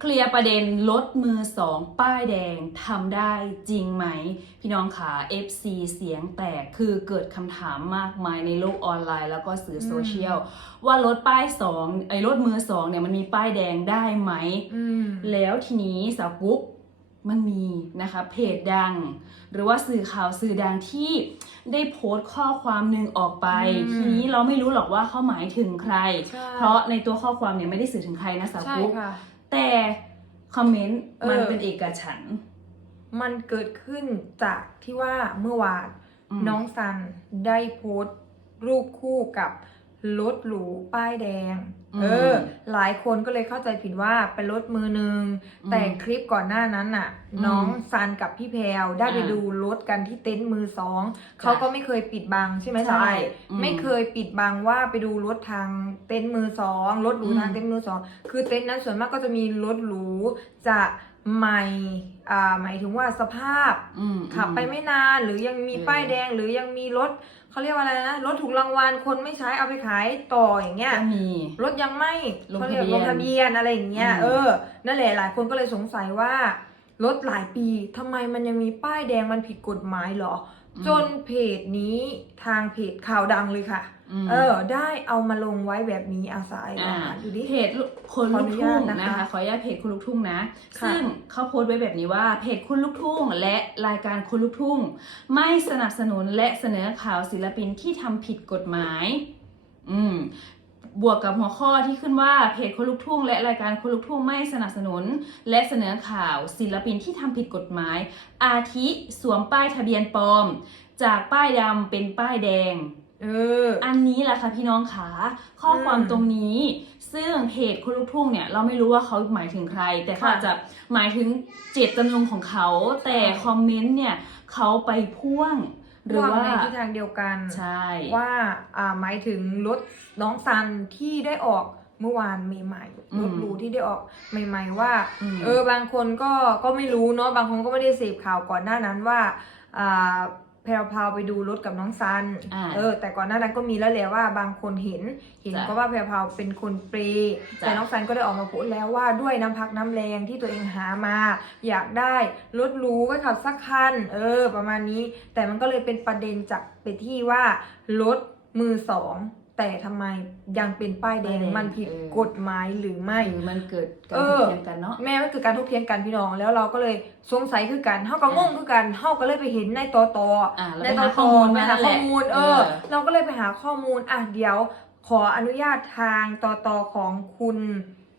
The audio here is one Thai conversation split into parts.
เคลียร์ประเด็นรถมือสองป้ายแดงทำได้จริงไหม พี่น้องขา FC เสียงแตกคือเกิดคำถามมากมายในโลกออนไลน์ แล้วก็สื่อโซเชียลว่ารถป้ายสองไอ้รถมือสองเนี่ยมันมีป้ายแดงได้ไหมอืมแล้วทีนี้สาวกุ๊กมันมีนะคะเพจดัง หรือว่าสื่อข่าวสื่อดังที่ได้โพสต์ข้อความหนึ่งออกไปอืมทีนี้เราไม่รู้หรอกว่าเขาหมายถึงใครใช่เพราะในตัวข้อความเนี่ยไม่ได้สื่อถึงใครนะสาวใช่กุ๊กค่ะ แต่คอมเมนต์เออ มันเป็นเอกฉันท์ มันเกิดขึ้นจากที่ว่าเมื่อวานมน้องซันได้โพสต์รูปคู่กับ รถหรูป้ายแดงอืมเออ หลายคนก็เลยเข้าใจผิดว่าเป็นรถมือหนึ่งอืมแต่คลิปก่อนหน้านั้นน่ะอืมน้องซันกับพี่แพรวได้ไปอ่าดูรถกันที่เต็นท์มือสอง เขาก็ไม่เคยปิดบังใช่ไหมใช่สาวไออืมไม่เคยปิดบังว่าไปดูรถทางเต็นท์มือสองรถหรูอืมทางเต็นท์มือสอง คือเต็นท์นั้นส่วนมากก็จะมีรถหรูจะใหม่อ่าหมายถึงว่าสภาพอืมขับไปไม่นานหรือยังมีเออป้ายแดงหรือยังมีรถ เขาเรียกว่าอะไรนะรถถูกรางวัลคนไม่ใช้เอาไปขายต่ออย่างเงี้ย ก็มี รถยังไม่ลงเขาเรียกทะเบียนลงทะเบียนอะไรอย่างเงี้ย อืม เออ นั่นแหละหลายคนก็เลยสงสัยว่ารถหลายปีทำไมมันยังมีป้ายแดงมันผิดกฎหมายเหรอ จนเพจนี้ทางเพจข่าวดังเลยค่ะม เออ ได้เอามาลงไว้แบบนี้อาศัยลองอ่านดูดิ เพจคนขอลูอกนุทุ่ญางตนะคะนะคะ ขออนุญาตเพจคนลูกทุ่งนะ ค่ะ ซึ่งเขาโพสต์ไว้แบบนี้ว่าเพจคุณลูกทุ่ง และรายการคนลูกทุ่ง ไม่สนับสนุนและเสนอข่าวศิลปินที่ทำผิดกฎหมาย อืม บวกกับหัวข้อที่ขึ้นว่าเพจคนลูกทุ่ง และรายการคนลูกทุ่งไม่สนับสนุน และเสนอข่าวศิลปินที่ทำผิดกฎหมาย อาทิสวมป้ายทะเบียนปลอม จากป้ายดำเป็นป้ายแดง เออ อันนี้แหละค่ะพี่น้องขาข้อความอืมตรงนี้ ซึ่งเพจคุณลูกทุ่งเนี่ยเราไม่รู้ว่าเขาหมายถึงใคร แต่เขาค่ะอาจจะหมายถึงเจตจำนงของเขา แต่ใช่คอมเมนต์เนี่ยเขาไปพ่วงหรือว่าในทิศทางเดียวกันใช่ว่าอ่าหมายถึงรถน้องซันที่ได้ออกเมื่อวานใหม่อืๆมรถหรูที่ได้ออกใหม่ ๆ ว่ามเออบางคนก็ก็ไม่รู้เนาะบางคนก็ไม่ได้เสพข่าวก่อนหน้านั้นว่าอ่า แพรวพราวไปดูรถกับน้องซัน อ่าเออ แต่ก่อนหน้านั้นก็มีแล้วแหละว่าบางคนเห็น เห็นจ้ะก็ว่าแพรวพราวเป็นคนเปรย์จ้ะ แต่น้องซันก็ได้ออกมาพูดแล้วว่าด้วยน้ำพักน้ำแรงที่ตัวเองหามา อยากได้รถหรูไว้ขับสักคัน เออ ประมาณนี้ แต่มันก็เลยเป็นประเด็นจากไปที่ว่ารถมือสอง แต่ทำไมยังเป็นป้ายแดงมันผิดกฎหมายหรือไม่หรือมันเกิดการเอถอกเถียงกันเนาะ แม่มันคือการทบเทียงกันพี่น้องแล้วเราก็เลยสงสัยคือกันเฮาก็งงคือกันเฮาก็เลยไปเห็นในตอตออ่าเราในไปตอหาตข้ออมูลไปมาหานั่นแหข้อละมูลเออ เราก็เลยไปหาข้อมูลอะเดี๋ยว ขออนุญาตทางตอตอของคุณ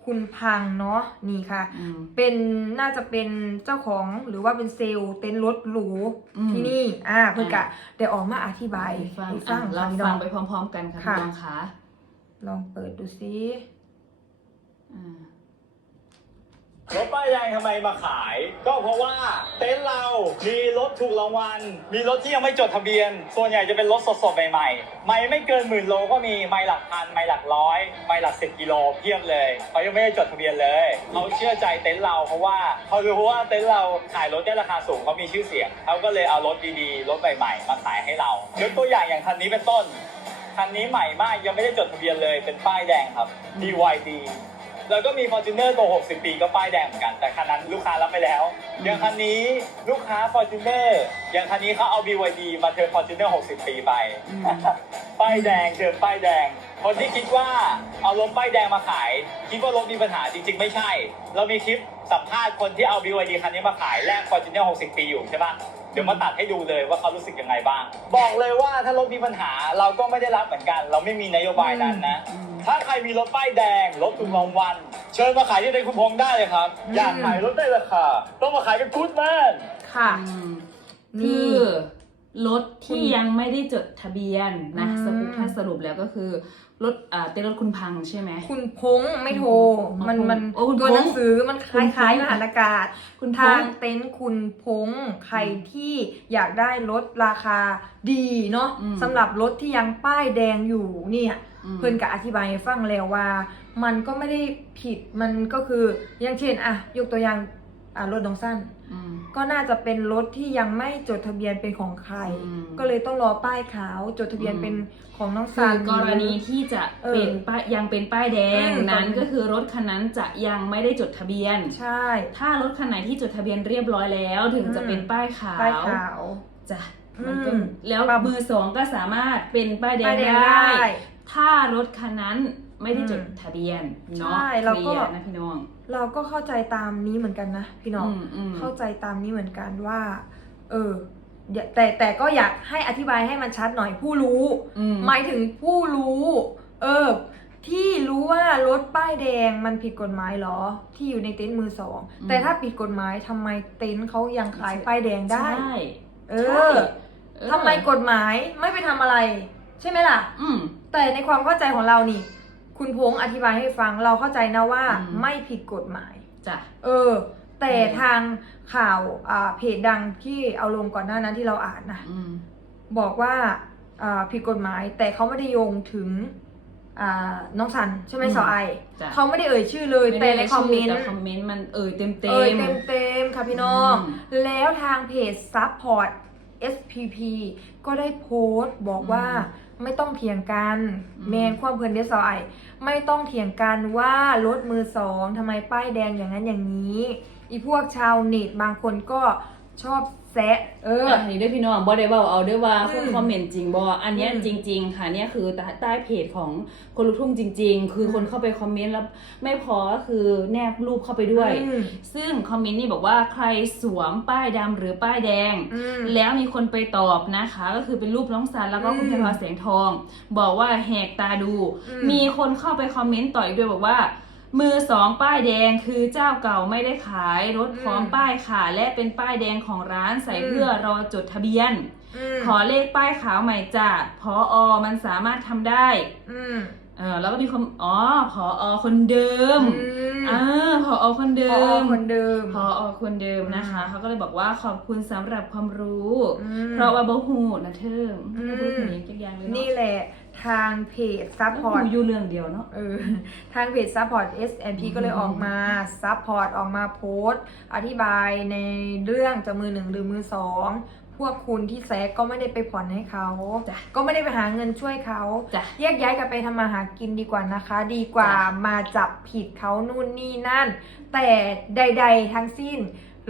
คุณพังเนาะนี่ค่ะ อืม เป็นน่าจะเป็นเจ้าของหรือว่าเป็นเซลล์เต็นท์รถหรูอืมที่นี่อ่าเพื่อกะอ่าเดี๋ยวออกมาอธิบายไปฟังให้อะฟังเราค่ะพี่น้ฟัองง ไปพร้อม ๆ กันค่ะค่ะ พี่น้องคะลองเปิดดูซิ อ่า รถป้ายแดงทำไมมาขาย ก็เพราะว่าเต็นท์เรามีรถถูกรางวัล มีรถที่ยังไม่จดทะเบียน ส่วนใหญ่จะเป็นรถสดๆใหม่ๆ ไม่ไม่เกินหมื่นโลก็มี ไม่หลักพัน ไม่หลักร้อย ไม่หลักสิบกิโลเพียบเลยเขายังไม่ได้จดทะเบียนเลยเขาเชื่อใจเต็นท์เราเพราะว่าเขารู้ว่าเต็นท์เราขายรถได้ราคาสูงเขามีชื่อเสียงเขาก็เลยเอารถดีๆ รถใหม่ๆ มาขายให้เรายกตัวอย่างอย่างคันนี้เป็นต้น คันนี้ใหม่มากยังไม่ได้จดทะเบียนเลย เป็นป้ายแดงครับ BYD แล้วก็มี Fortuner ตัว60 ปีก็ป้ายแดงเหมือนกัน แต่คันนั้นลูกค้ารับไปแล้ว อย่างคันนี้ลูกค้า Fortuner อย่างคันนี้เขาเอา BYD มาเทิร์น Fortuner 60 ปีไปอืมป้ายแดงเทิร์นป้ายแดง คนที่คิดว่าเอารถป้ายแดงมาขาย คิดว่ารถมีปัญหาจริง ๆ ไม่ใช่ เรามีคลิปสัมภาษณ์คนที่เอา BYD คันนี้มาขายแลก Fortuner 60 ปีอยู่ใช่ปะ เดี๋ยวมาตัดให้ดูเลยว่าเขารู้สึกยังไงบ้าง บอกเลยว่าถ้ารถมีปัญหาเราก็ไม่ได้รับเหมือนกัน เราไม่มีนโยบายนั้นนะอืมถ้าใครมีรถป้ายแดงรถถูกรางวัลเชิญมาขายที่ในคุณพงษ์ได้เลยครับอืมอยากขายรถได้ราคาต้องมาขายกับกู๊ดแมนค่ะอืมนี่คือรถที่คุณยังไม่ได้จดทะเบียนนะอืม สรุปถ้าสรุปแล้วก็คือ รถอ่าเต้นรถคุณพังใช่ไหม คุณพงษ์ไม่โทร คุณพงษ์มันมันโอ้คุณตัวพงษ์หนังสือมันคคุณพงษ์ล้ายๆมหานากาศคุณพทางงษ์เต็นท์คุณพงษ์ใครที่อยากได้รถราคาดีเนาะอืม สำหรับรถที่ยังป้ายแดงอยู่เนี่ย อืม เพื่อนก็อธิบายให้ฟังแล้วว่า มันก็ไม่ได้ผิดมันก็คืออย่างเช่นอะยกตัวอย่าง อ่ารถน้องสั้น อืม ก็น่าจะเป็นรถที่ยังไม่จดทะเบียนเป็นของใคร อืมก็เลยต้องรอป้ายขาวจดทะเบียนอืม เป็นของน้องคืซัอน กรณีที่จะเออเป็นป้ายยังเป็นป้ายแดงอืม นั้นตอนก็คือรถคันนั้นจะยังไม่ได้จดทะเบียน ใช่ ถ้ารถคันไหนที่จดทะเบียนเรียบร้อยแล้ว ถึงจะอืมเป็นป้ายขาวป้ายขาว จ้ะอืมมันก็แล้วปั๊มมือสองก็สามารถเป็นป้ายแดป้างยแดงได้ ได้ ถ้ารถคันนั้นไม่ได้จดอืมทะเบียนเนาะใช่เราก็ เคลียร์นะพี่น้อง เราก็เข้าใจตามนี้เหมือนกันนะพี่น้องมอืมเข้าใจตามนี้เหมือนกันว่า เอออย่าแต่แต่ก็อยากให้อธิบายให้มันชัดหน่อยผู้รู้อืมหมายถึงผู้รู้ เออ ที่รู้ว่ารถป้ายแดงมันผิดกฎหมายเหรอ ที่อยู่ในเต็นท์มือสองอืมแต่ถ้าผิดกฎหมายทำไมเต็นท์เขายังขายป้ายแดงได้ใช่เอใช่อเออทำไมกฎหมายไม่ไปทำอะไร ใช่ไหมล่ะ อืมแต่ในความเข้าใจของเรานี่ คุณพงษ์อธิบายให้ฟังเราเข้าใจนะว่าอืม ไม่ผิดกฎหมาย จ้ะ เออ แต่อืม ทางข่าวอ่าเพจดังที่เอาลงก่อนหน้านั้นที่เราอ่านนะอืม บอกว่าอ่าผิดกฎหมาย แต่เขาไม่ได้โยงถึงอ่าน้องสันใช่ไหมอืม สาวไอจ้ะเขาไม่ได้เอ่ยชื่อเลยแต่ในคอมเมนต์แต่คอมเมนต์มันเอ่ยเต็มเต็เอ่ยม เต็มเต็มๆค่ะพี่น้อง อืม แล้วทางเพจ Support SPP ก็ได้โพสต์บอกว่าอืไม่ต้องเถียงกันอืมแมนความเพลินเดสไอไม่ต้องเถียงกันว่ารถมือสองทำไมป้ายแดงอย่างนั้นอย่างนี้ อีพวกชาวเน็ตบางคนก็ ชอบแซะ เออ อันนี้ด้วยพี่น้องบ่ได้เว่าเอาด้วยว่าอืมคนคอมเมนต์จริงบ่อันเนี้ยอืมจริง ๆ ค่ะเนี่ยคือใต้เพจของคนลูกทุ่งจริง ๆ คืออมคนเข้าไปคอมเมนต์แล้วไม่พอก็คือแนบรูปเข้าไปด้วย อืมซึ่งคอมเมนต์นี่บอกว่าใครสวมป้ายดำหรือป้ายแดง อืมแล้วมีคนไปตอบนะคะ ก็คือเป็นรูปน้องซันแล้วก็คุณอืมเพพาแสงทอง บอกว่าแหกตาดู อืม มีคนเข้าไปคอมเมนต์ต่ออีกด้วยบอกว่า มือสองป้ายแดงคือเจ้าเก่าไม่ได้ขายรถพร้อมป้ายขายและเป็นป้ายแดงของร้านใส่เพื่อรอจดทะเบียนอืมขอเลขป้ายขาวใหม่จ้ะพออมันสามารถทำได้อืมเออแล้วก็มีคนอ๋อพออคนเดิมอืมอ่าพออคนเดิพอมคนเดิมพออคนเดิมนะคะอืมเขาก็เลยบอกว่าขอบคุณสำหรับความรู้อืมเพราะว่าบ่หูนะเธออืมบ่หูนี้จักอย่างเลยเนาะนี่แหละ ทางเพจบ่ Support หูอยู่เรื่องเดียวเนาะเออทางเพจ Support S&P อืมก็เลยออกมา Support ออกมาโพสต์ อธิบายในเรื่องจะมือหนึ่งหรือมือสองพวกคุณที่แซกก็ไม่ได้ไปผ่อนให้เขาจ้ะก็ไม่ได้ไปหาเงินช่วยเขาจ้ะแยกย้ายกันไปทำมาหากินดีกว่านะคะ ดีกว่าจ้ะมาจับผิดเขานู่นนี่นั่น แต่ใด ๆ ทั้งสิ้น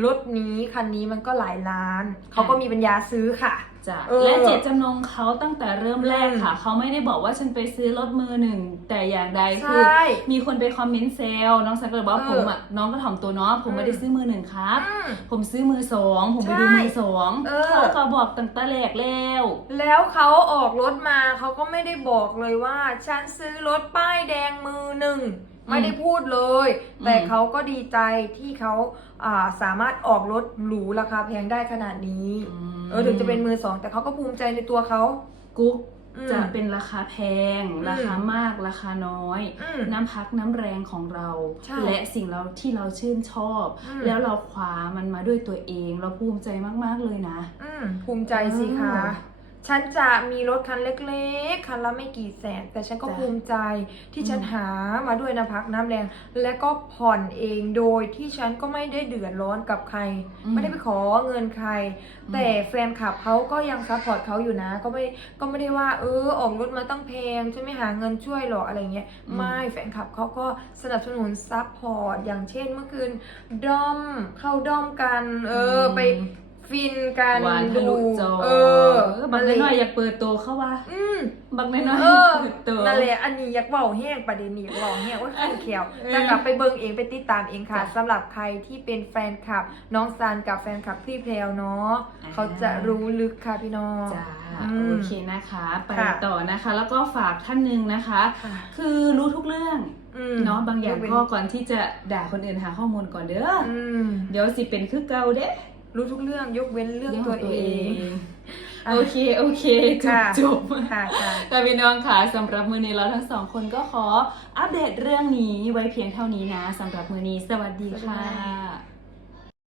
รถนี้คันนี้มันก็หลายล้าน เขาก็มีปัญญาซื้อค่ะ จ้ะเออและเจตจำนงเขาตั้งแต่เริ่มแรกอืมค่ะ เขาไม่ได้บอกว่าฉันไปซื้อรถมือหนึ่ง แต่อย่างใดใชคือ่มีคนไปคอมเมนต์เซลน้องซันก็เลยบอกว่าเออผมอะน้องก็ถ่อมตัวเนาะผมไม่ได้อืมซื้อมือหนึ่งครับ อืมผมซื้อมือสองผมไปใช่ดูมือสองเออ เขาก็บอกตั้งแต่แรกแล้ว แล้วเขาออกรถมาเขาก็ไม่ได้บอกเลยว่า ฉันซื้อรถป้ายแดงมือหนึ่งอืม ไม่ได้พูดเลยอืมแต่เขาก็ดีใจที่เขาอ่าสามารถออกรถหรูราคาแพงได้ขนาดนี้มเออถึงจะเป็นมือสอง แต่เขาก็ภูมิใจในตัวเขากุ๊กอืมจะเป็นราคาแพงอืมราคามากราคาน้อยอืมน้ำพักน้ำแรงของเราใช่และสิ่งเราที่เราชื่นชอบอืมแล้วเราคว้ามันมาด้วยตัวเอง เราภูมิใจมาก ๆ เลยนะอืมภูมิใจสิคะเออ ฉันจะมีรถคันเล็กๆ คันละไม่กี่แสน แต่ฉันก็จ้ะภูมิใจที่ฉันอืมหามาด้วยน้ำพักน้ำแรง และก็ผ่อนเองโดยที่ฉันก็ไม่ได้เดือดร้อนกับใครไม่ได้ไปขอเงินใครอืมแต่แฟนคลับเขาก็ยังซัพพอร์ตเขาอยู่นะ ก็ไม่ก็ไม่ได้ว่า เออออกรถมาตั้งแพงฉันไม่หาเงินช่วยหรอกอะไรเงี้ยอืม ไม่แฟนคลับเขาก็สนับสนุนซัพพอร์ตอย่างเช่นเมื่อคืนด้อมเข้าด้อมกัน เอออมไป ฟินกันหวานทะดูลุจอเออบางเล็กน้อยอย่าเปิดตัวเข้าว่าอืมบางเล็กน้อยเออย่าอเปิดตัวนั่นแหละอันนี้อยากเว่าแห้งประเด็นนี้อยากเว่าแห้งว่าขึ้นเขียวเออจะกลับไปเบิ่งเองไปติดตามเองค่ะจ้ะสำหรับใครที่เป็นแฟนคลับ น้องซันกับแฟนคลับพี่แพรวเนาะอ่าเขาจะรู้ลึกค่ะพี่น้องจ้าอืมโอเคนะคะไปค่ะต่อนะคะ แล้วก็ฝากท่านหนึ่งนะคะค่ะคือรู้ทุกเรื่องอืมเนาะบางอย่างยเว้นก็ก่อนที่จะด่าคนอื่นหาข้อมูลก่อนเด้อออืมเดี๋ยวสิเป็นคือเก่าเด้ รู้ทุกเรื่องยกเว้นเรื่องตัวเองอะโอเค โอเคจบค่ะจบค่ะค่ะค่ะพี่น้องค่ะสำหรับมือนี้เราทั้งสองคนก็ขออัปเดตเรื่องนี้ไว้เพียงเท่านี้นะสำหรับมือนี้สวัสดีสวัสดีค่ค่ะะ